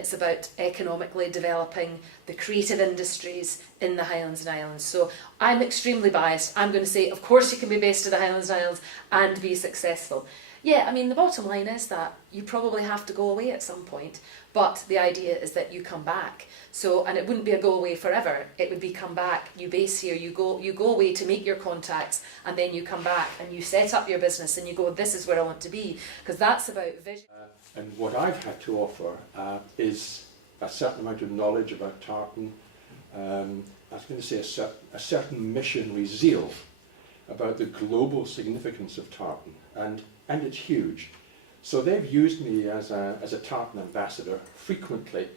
it's about economically developing the creative industries in the Highlands and Islands. So I'm extremely biased. I'm going to say, of course you can be based in the Highlands and Islands and be successful. Yeah, I mean, the bottom line is that you probably have to go away at some point, but the idea is that you come back. So, and it wouldn't be a go away forever. It would be come back, you base here, you go away to make your contacts, and then you come back and you set up your business and you go, this is where I want to be, because that's about vision. And what I've had to offer is a certain amount of knowledge about tartan. I was going to say a certain missionary zeal about the global significance of tartan, and it's huge. So they've used me as a tartan ambassador frequently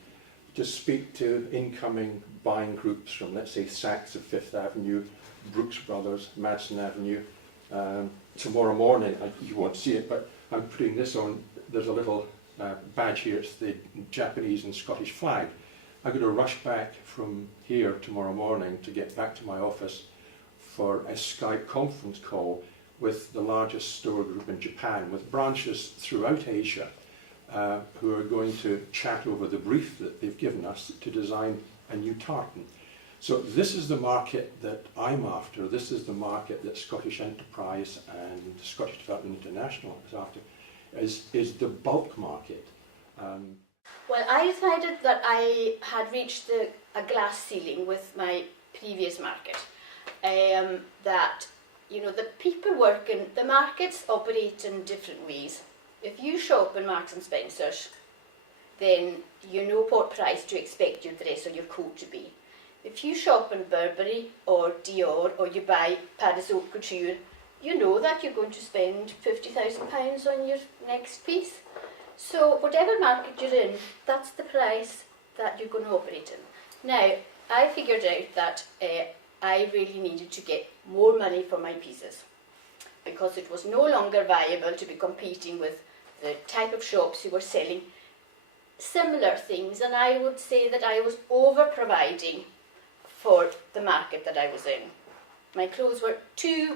to speak to incoming buying groups from, let's say, Saks of Fifth Avenue, Brooks Brothers, Madison Avenue. Tomorrow morning, you won't see it, but I'm putting this on. There's a little badge here, it's the Japanese and Scottish flag. I'm going to rush back from here tomorrow morning to get back to my office for a Skype conference call with the largest store group in Japan, with branches throughout Asia, who are going to chat over the brief that they've given us to design a new tartan. So this is the market that I'm after, this is the market that Scottish Enterprise and Scottish Development International is after, is the bulk market. Well, I decided that I had reached a glass ceiling with my previous market. That, you know, the people work in, the markets operate in different ways. If you shop in Marks and Spencer's, then you know what price to expect your dress or your coat to be. If you shop in Burberry or Dior or you buy Paris Haute Couture, you know that you're going to spend £50,000 on your next piece. So whatever market you're in, that's the price that you're going to operate in. Now, I figured out that I really needed to get more money for my pieces, because it was no longer viable to be competing with the type of shops who were selling similar things, and I would say that I was over-providing for the market that I was in. My clothes were too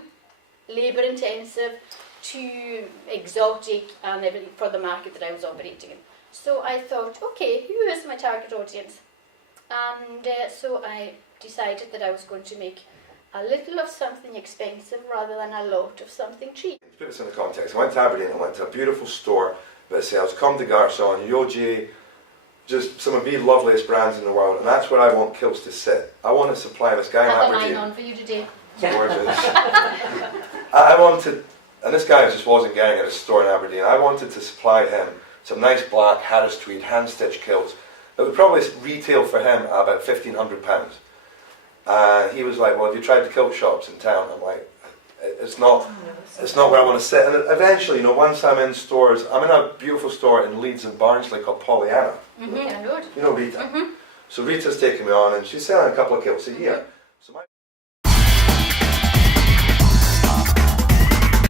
labour-intensive, too exotic and everything for the market that I was operating in. So I thought, okay, who is my target audience? And so I decided that I was going to make a little of something expensive rather than a lot of something cheap. To put this in the context, I went to Aberdeen, I went to a beautiful store that sells Comme des Garçons, Yoji, just some of the loveliest brands in the world, and that's where I want Kilts to sit. I want to supply this guy in Aberdeen. I have mine on for you today. Gorgeous. I wanted, and this guy just wasn't getting at a store in Aberdeen, I wanted to supply him some nice black Harris tweed hand-stitched kilts that would probably retail for him at about £1,500. He was like, well, have you tried the kilt shops in town? I'm like, it's not where I want to sit. And eventually, you know, once I'm in stores, I'm in a beautiful store in Leeds and Barnsley called Pollyanna. Mm-hmm. You know Rita? Mm-hmm. So Rita's taking me on and she's selling a couple of kilts a year. So